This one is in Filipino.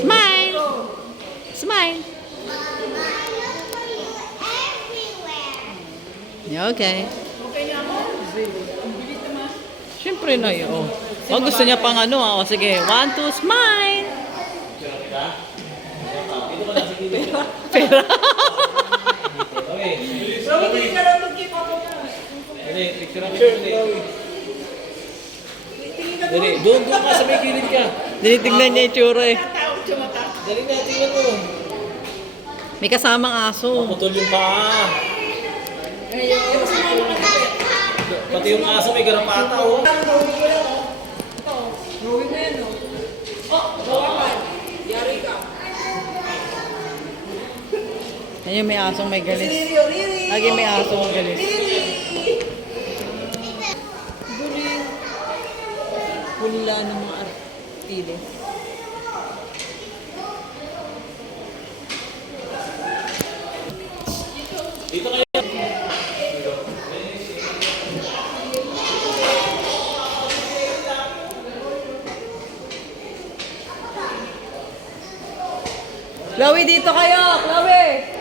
Smile! Smile! Okay. Siyempre na yun. Oh, gusto niya pang ano. Oh, sige. 1, 2, smile! Pera. Dali, doon ka sa may kilid ka. Tinitignan niya yung tsura eh. Dali na, tingnan mo. May kasamang aso. Putol yung paa. Pati yung aso may garapata, oh. Ayun, may asong may galis. Lagi may asong may galis. Hula ng mga artilo. Dito kayo. Chloe, dito kayo! Chloe!